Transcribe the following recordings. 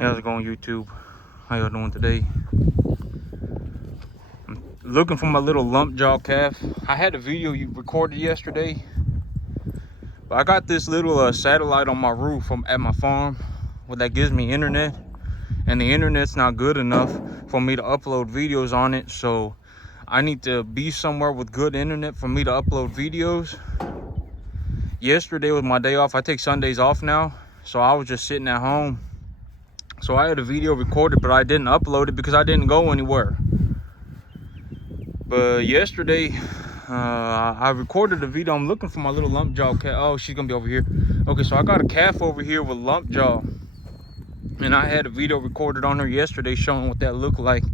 Hey, how's it going, YouTube? How y'all doing today? I'm looking for my little lump jaw calf. I had a video you recorded yesterday, but I got this little satellite on my roof at my farm, that gives me internet, and the internet's not good enough for me to upload videos on it. So I need to be somewhere with good internet for me to upload videos. Yesterday was my day off. I take Sundays off now, so I was just sitting at home. So I had a video recorded, but I didn't upload it because I didn't go anywhere. But yesterday, I recorded a video. I'm looking for my little lump jaw calf. Oh, she's gonna be over here. Okay, so I got a calf over here with lump jaw, and I had a video recorded on her yesterday showing what that looked like.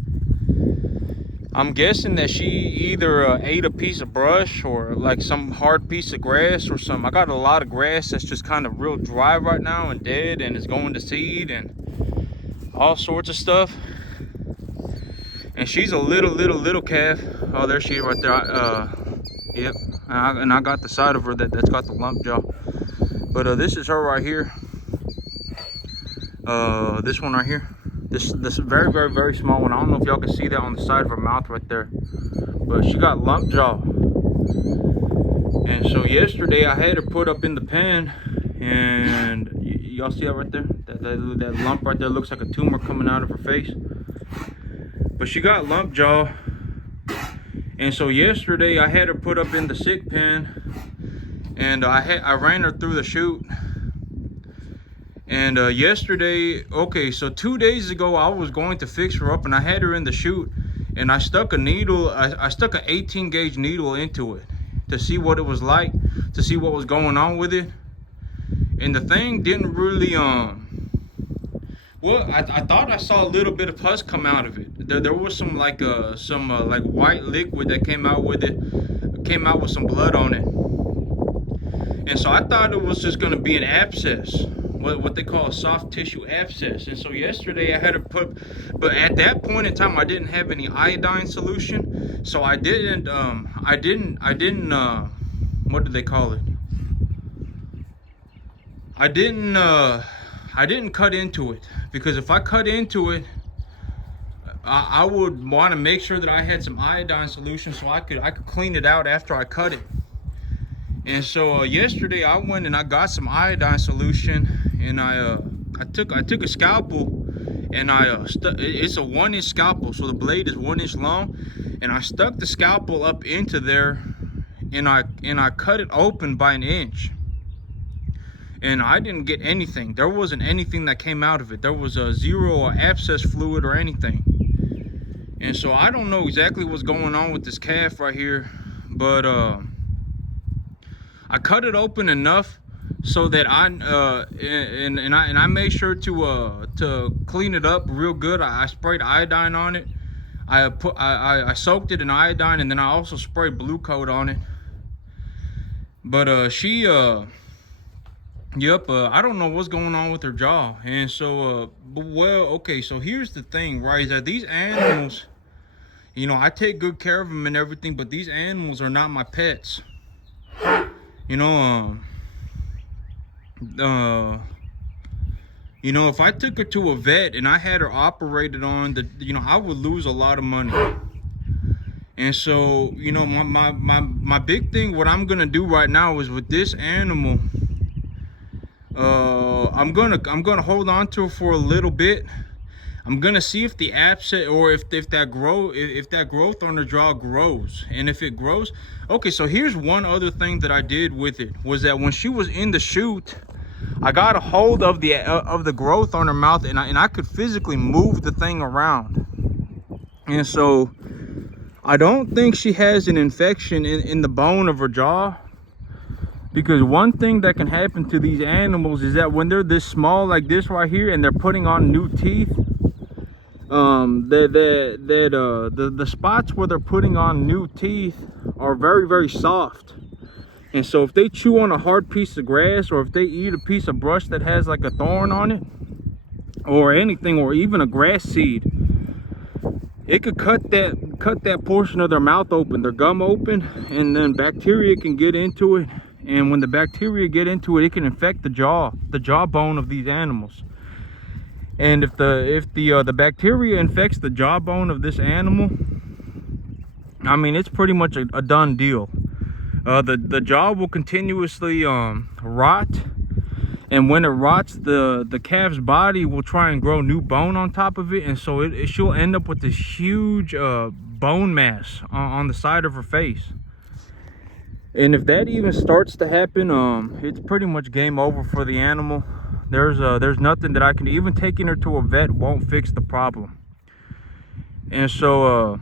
I'm guessing that she either ate a piece of brush or like some hard piece of grass or something. I got a lot of grass that's just kind of real dry right now and dead, and it's going to seed and all sorts of stuff. And she's a little calf. Oh, there she is right there. Yep. And I got the side of her that's got the lump jaw. But this is her right here. This one right here. This very small one. I don't know if y'all can see that on the side of her mouth right there. But she got lump jaw. And so yesterday I had her put up in the pen, and y'all see that right there? That lump right there looks like a tumor coming out of her face. But she got lump jaw. And so yesterday I had her put up in the sick pen, and I ran her through the chute. And yesterday, okay, so 2 days ago I was going to fix her up, and I had her in the chute, and I stuck a needle. I stuck an 18 gauge needle into it to see what it was like, to see what was going on with it. And the thing didn't really well, I thought I saw a little bit of pus come out of it. There was some like white liquid that came out with it, came out with some blood on it. And so I thought it was just gonna be an abscess, what they call a soft tissue abscess. And so yesterday I had to put, but at that point in time I didn't have any iodine solution, so I didn't what do they call it? I didn't cut into it, because if I cut into it, I would want to make sure that I had some iodine solution so I could clean it out after I cut it. And so yesterday I went and I got some iodine solution, and I took a scalpel, and it's a 1-inch scalpel, so the blade is 1 inch long, and I stuck the scalpel up into there, and I cut it open by 1 inch. And I didn't get anything. There wasn't anything that came out of it. There was zero abscess fluid or anything. And so I don't know exactly what's going on with this calf right here, but I cut it open enough so that I made sure to clean it up real good. I sprayed iodine on it. I soaked it in iodine, and then I also sprayed blue coat on it. But yep, I don't know what's going on with her jaw. And so, well, okay, so here's the thing, right, is that these animals, you know, I take good care of them and everything, but these animals are not my pets. You know, you know, if I took her to a vet and I had her operated on, you know, I would lose a lot of money. And so, you know, my big thing, what I'm gonna do right now is with this animal, I'm gonna hold on to her for a little bit. I'm gonna see if the abscess, or if that growth on her jaw grows. And if it grows, okay, so here's one other thing that I did with it, was that when she was in the chute, I got a hold of the growth on her mouth, and I could physically move the thing around. And so I don't think she has an infection in the bone of her jaw. Because one thing that can happen to these animals is that when they're this small like this right here, and they're putting on new teeth, the spots where they're putting on new teeth are very soft. And so if they chew on a hard piece of grass, or if they eat a piece of brush that has like a thorn on it, or anything, or even a grass seed, it could cut that portion of their mouth open, their gum open, and then bacteria can get into it. And when the bacteria get into it, it can infect the jawbone of these animals. And if the bacteria infects the jawbone of this animal, I mean, it's pretty much a done deal. The jaw will continuously rot, and when it rots, the calf's body will try and grow new bone on top of it, and so she'll end up with this huge bone mass on the side of her face. And if that even starts to happen, it's pretty much game over for the animal. There's nothing that I can, even taking her to a vet won't fix the problem. And so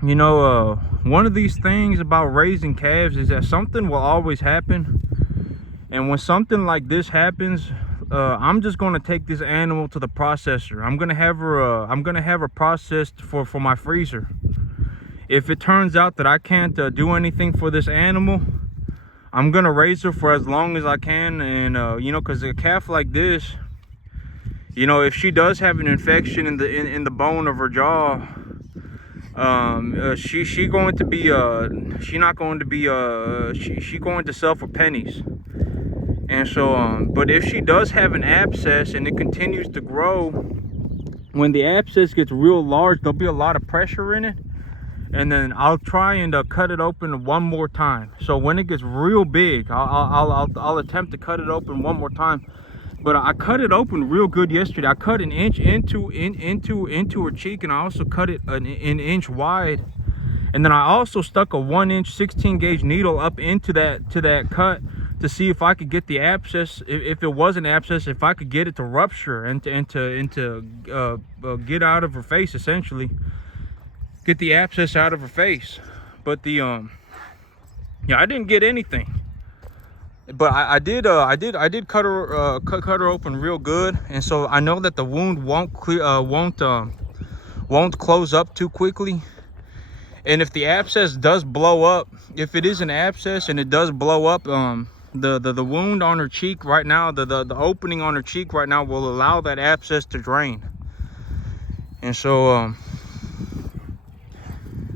you know, one of these things about raising calves is that something will always happen. And when something like this happens, I'm just going to take this animal to the processor. I'm going to have her processed for my freezer. If it turns out that I can't do anything for this animal, I'm going to raise her for as long as I can. And you know, because a calf like this, you know, if she does have an infection in the bone of her jaw, she going to be she not going to be she going to sell for pennies. And so but if she does have an abscess and it continues to grow, when the abscess gets real large, there'll be a lot of pressure in it, and then I'll try and cut it open one more time. So when it gets real big, I'll attempt to cut it open one more time. But I cut it open real good yesterday. I cut an inch into her cheek, and I also cut it an inch wide. And then I also stuck a 1-inch 16 gauge needle up into that cut to see if I could get the abscess, if it was an abscess, if I could get it to rupture and to get out of her face, essentially get the abscess out of her face. But yeah, I didn't get anything. But I did cut her open real good, and so I know that the wound won't close up too quickly. And if the abscess does blow up, if it is an abscess and it does blow up, the wound on her cheek right now, the opening on her cheek right now will allow that abscess to drain. And so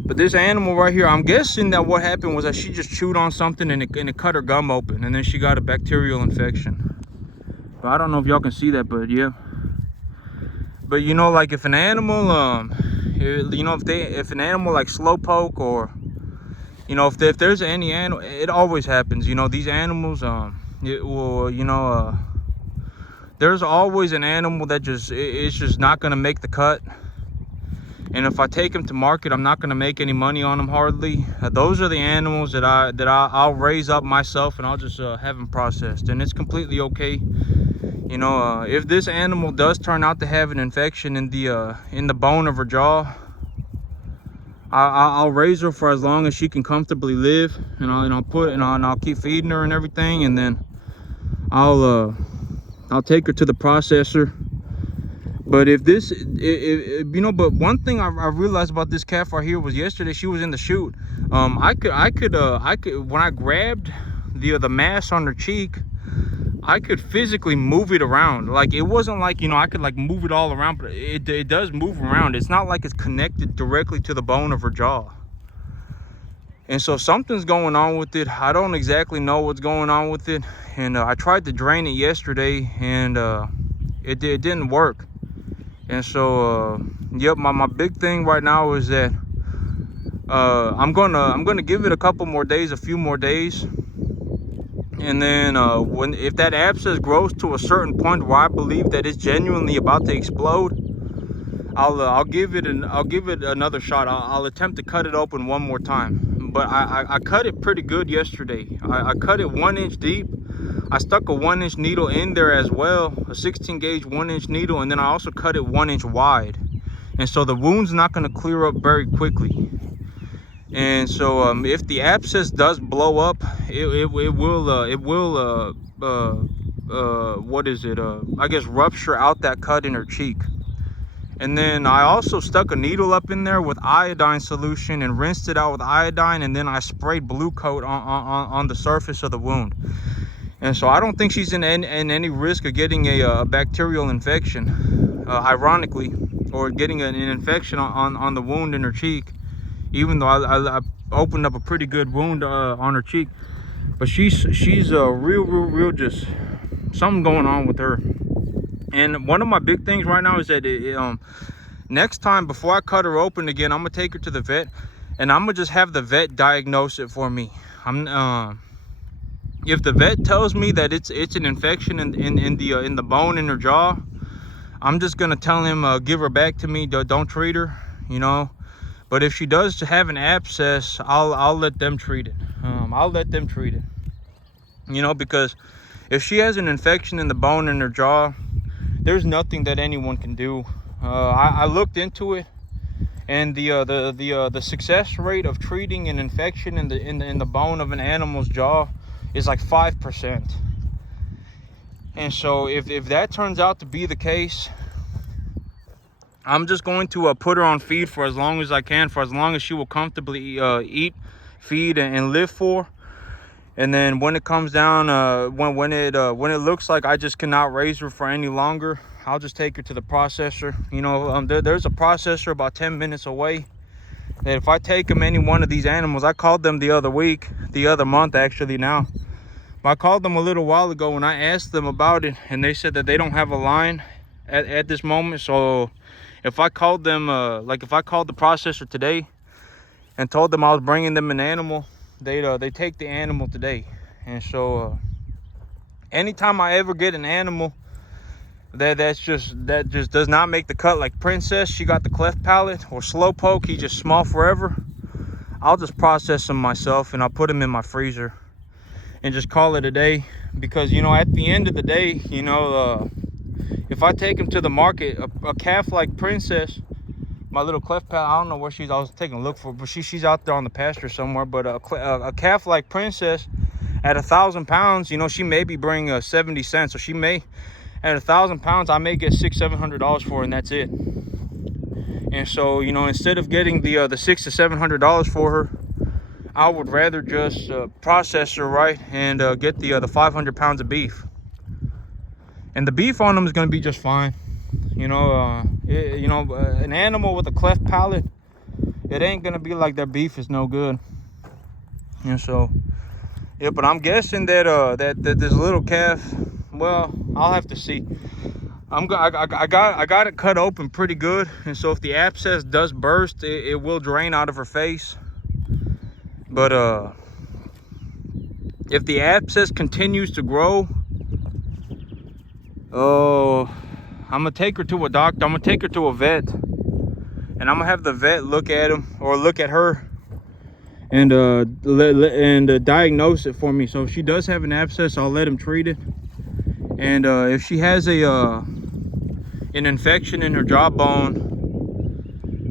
but this animal right here, I'm guessing that what happened was that she just chewed on something and it cut her gum open, and then she got a bacterial infection. But I don't know if y'all can see that, but yeah. But you know, like if an animal you know, if an animal like slowpoke, or you know, if there's any animal, it always happens, you know, these animals it will, you know, there's always an animal that it's just not going to make the cut. And if I take them to market, I'm not going to make any money on them hardly. Those are the animals that I'll raise up myself, and I'll just have them processed, and it's completely okay. You know, if this animal does turn out to have an infection in the bone of her jaw, I'll raise her for as long as she can comfortably live, and I'll keep feeding her and everything, and then I'll take her to the processor. But if you know, but one thing I realized about this calf right here was yesterday she was in the chute. I could when I grabbed the mass on her cheek, I could physically move it around. Like, it wasn't like, you know, I could like move it all around, but it does move around. It's not like it's connected directly to the bone of her jaw. And so something's going on with it. I don't exactly know what's going on with it. And I tried to drain it yesterday, and it didn't work. And so yep, my big thing right now is that I'm gonna give it a couple more days, a few more days, and then if that abscess grows to a certain point where I believe that it's genuinely about to explode, I'll give it another shot. I'll attempt to cut it open one more time. But I cut it pretty good yesterday. I cut it 1 inch deep. I stuck a 1-inch needle in there as well, a 16 gauge 1-inch needle, and then I also cut it 1 inch wide. And so the wound's not going to clear up very quickly. And so if the abscess does blow up, it will what is it? I guess rupture out that cut in her cheek. And then I also stuck a needle up in there with iodine solution and rinsed it out with iodine, and then I sprayed blue coat on the surface of the wound. And so I don't think she's in any risk of getting a bacterial infection, ironically, or getting an infection on the wound in her cheek, even though I opened up a pretty good wound on her cheek. But she's real just something going on with her. And one of my big things right now is that next time before I cut her open again, I'm gonna take her to the vet, and I'm gonna just have the vet diagnose it for me. If the vet tells me that it's an infection in the bone in her jaw, I'm just gonna tell him give her back to me. Don't treat her, you know. But if she does have an abscess, I'll let them treat it. I'll let them treat it, you know, because if she has an infection in the bone in her jaw, there's nothing that anyone can do. I looked into it, and the success rate of treating an infection in the bone of an animal's jaw is like 5%. And so if that turns out to be the case, I'm just going to put her on feed for as long as I can, for as long as she will comfortably eat, feed, and live for. And then when it comes down, when it looks like I just cannot raise her for any longer, I'll just take her to the processor. You know, there's a processor about 10 minutes away. That if I take them any one of these animals, I called them the other month actually now. But I called them a little while ago and I asked them about it, and they said that they don't have a line at this moment. So if I called them, like if I called the processor today and told them I was bringing them an animal, they take the animal today. And so anytime I ever get an animal that just does not make the cut, like Princess, she got the cleft palate, or Slowpoke, he just small forever, I'll just process them myself and I'll put them in my freezer and just call it a day. Because, you know, at the end of the day, you know, if I take them to the market, a calf like Princess, my little cleft palate, I don't know where she's, I was taking a look for, but she's out there on the pasture somewhere. But a calf like Princess at 1,000 pounds, you know, she may be bringing 70 cents. So she may, at 1,000 pounds, I may get $600-700 for her, and that's it. And so, you know, instead of getting the $600 to $700 for her, I would rather just process her right and get the 500 pounds of beef. And the beef on them is going to be just fine. You know, an animal with a cleft palate, it ain't going to be like their beef is no good. And so, yeah, but I'm guessing that that this little calf, well, I'll have to see. I got it cut open pretty good, and so if the abscess does burst, it will drain out of her face. But if the abscess continues to grow, oh, I'm gonna take her to a doctor. I'm gonna take her to a vet, and I'm gonna have the vet look at him, or look at her, and diagnose it for me. So if she does have an abscess, I'll let him treat it. And if she has an infection in her jawbone,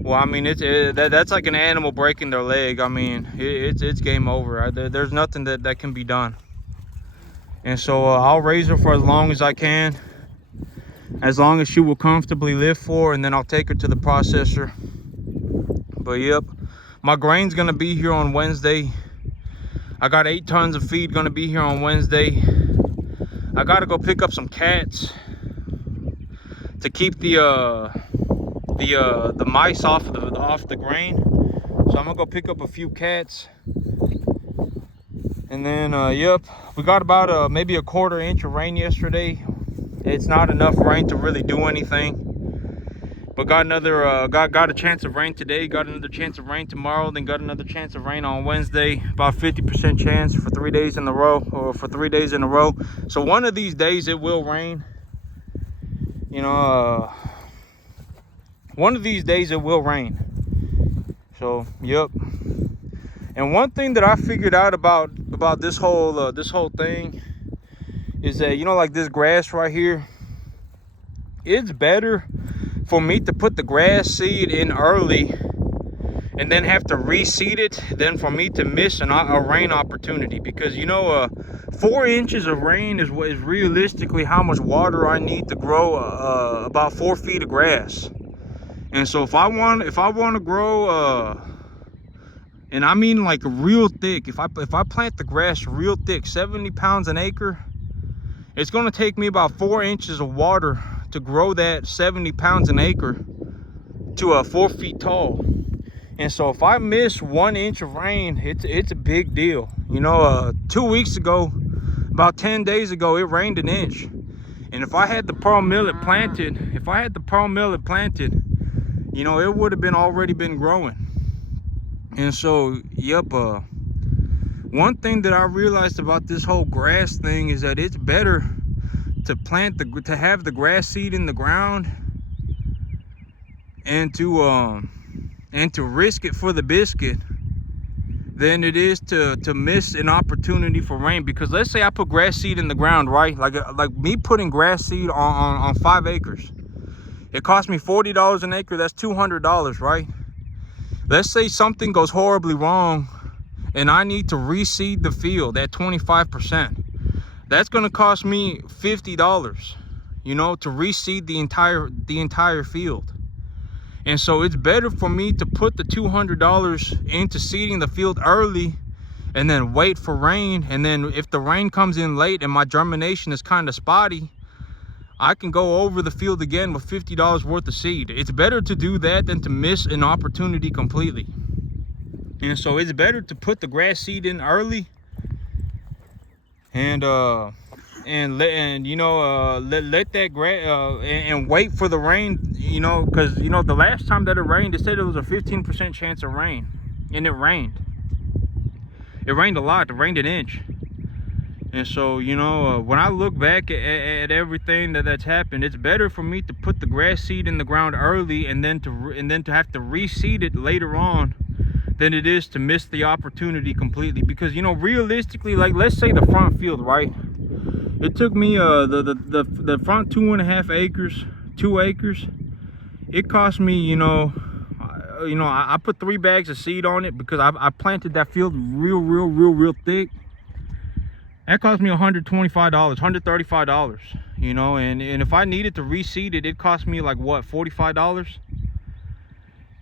well, I mean, that's like an animal breaking their leg. I mean, it's game over. There's nothing that can be done. And so I'll raise her for as long as I can, as long as she will comfortably live for, and then I'll take her to the processor. But yep, my grain's gonna be here on Wednesday. I got 8 tons of feed gonna be here on Wednesday. I gotta go pick up some cats to keep the mice off the grain. So I'm gonna go pick up a few cats, and then yep, we got about maybe a 1/4 inch of rain yesterday. It's not enough rain to really do anything, but got another got a chance of rain today, got another chance of rain tomorrow, then got another chance of rain on Wednesday. About 50% chance for 3 days in a row, or for 3 days in a row. So one of these days it will rain, you know. One of these days it will rain. So yep. And one thing that I figured out about this whole thing is that, you know, like this grass right here, it's better for me to put the grass seed in early and then have to reseed it than for me to miss a rain opportunity. Because, you know, 4 inches of rain is realistically how much water I need to grow about 4 feet of grass. And so if I want to grow and I mean like real thick, if I plant the grass real thick, 70 pounds an acre, it's going to take me about 4 inches of water to grow that 70 pounds an acre to 4 feet tall. And so if I miss 1 inch of rain, it's a big deal. You know, 2 weeks ago, about 10 days ago, it rained an inch. And if I had the pearl millet planted, you know, it would have been already been growing. And so, yep, one thing that I realized about this whole grass thing is that it's better to have the grass seed in the ground and to risk it for the biscuit than it is to miss an opportunity for rain. Because let's say I put grass seed in the ground, right? Like me putting grass seed on 5 acres. It cost me $40 an acre. That's $200, right? Let's say something goes horribly wrong and I need to reseed the field at 25%. That's gonna cost me $50, you know, to reseed the entire field. And so it's better for me to put the $200 into seeding the field early and then wait for rain. And then if the rain comes in late and my germination is kind of spotty, I can go over the field again with $50 worth of seed. It's better to do that than to miss an opportunity completely. And so it's better to put the grass seed in early and let that grass and wait for the rain, you know, because you know the last time that it rained, it said it was a 15% chance of rain, and it rained a lot. It rained an inch. And so, you know, when I look back at everything that's happened, it's better for me to put the grass seed in the ground early and then to have to reseed it later on than it is to miss the opportunity completely. Because, you know, realistically, like let's say the front field, right? It took me the front 2.5 acres, 2 acres. It cost me, I put 3 bags of seed on it because I planted that field real thick. That cost me $125, $135, you know, and if I needed to reseed it, it cost me like what, $45,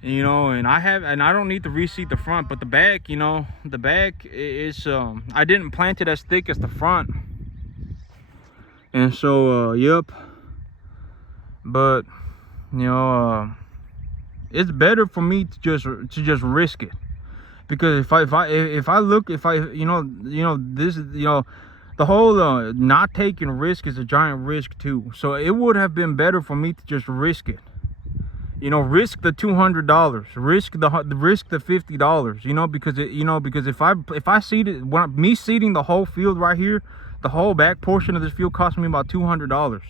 you know. And I don't need to reseed the front, but the back, you know, the back is I didn't plant it as thick as the front. And so yep, but you know, it's better for me to just risk it. Because if I the whole not taking risk is a giant risk too. So it would have been better for me to just risk it. You know, risk the $200, risk the $50. You know, because if I seeded, me seeding the whole field right here, the whole back portion of this field cost me about $200.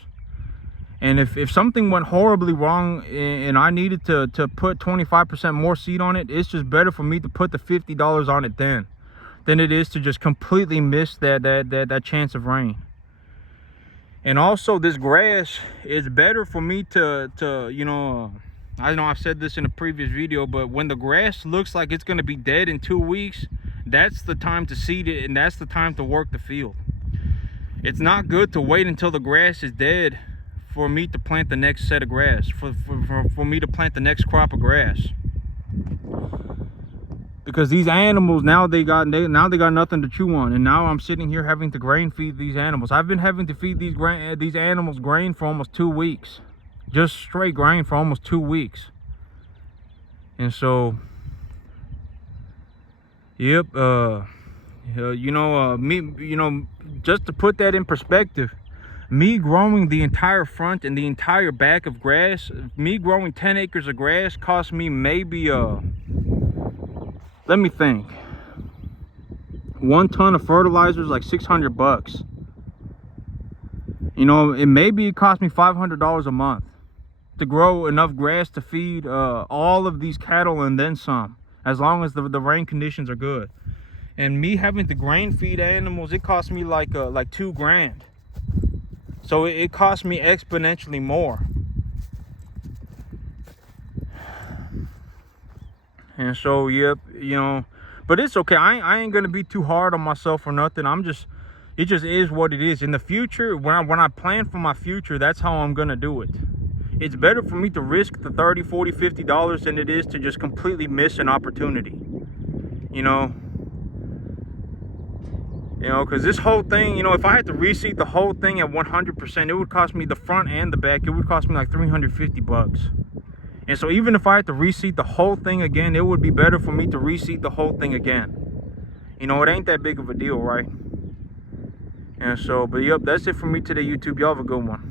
And if something went horribly wrong and I needed to put 25% more seed on it, it's just better for me to put the $50 on it than it is to just completely miss that chance of rain. And also this grass is better for me to you know, I know I've said this in a previous video, but when the grass looks like it's going to be dead in 2 weeks, that's the time to seed it, and that's the time to work the field. It's not good to wait until the grass is dead for me to plant the next set of grass, for me to plant the next crop of grass. Because these animals, now they got nothing to chew on, and now I'm sitting here having to grain feed these animals. I've been having to feed these animals grain for almost 2 weeks. Just straight grain for almost 2 weeks. And so, yep, just to put that in perspective, me growing the entire front and the entire back of grass, me growing 10 acres of grass cost me maybe let me think, 1 ton of fertilizer is like $600. You know, maybe it cost me $500 a month to grow enough grass to feed all of these cattle and then some, as long as the rain conditions are good. And me having to grain feed animals, it cost me like $2 grand. So it cost me exponentially more. And so, yep, you know, but it's okay. I ain't gonna be too hard on myself or nothing. It just is what it is. In the future, when I plan for my future, that's how I'm gonna do it. It's better for me to risk the $30, $40, $50 than it is to just completely miss an opportunity. You know, because this whole thing, you know, if I had to reseed the whole thing at 100%, it would cost me the front and the back. It would cost me like $350. And so even if I had to reseed the whole thing again, it would be better for me to reseed the whole thing again. You know, it ain't that big of a deal, right? And so, but yep, that's it for me today, YouTube. Y'all have a good one.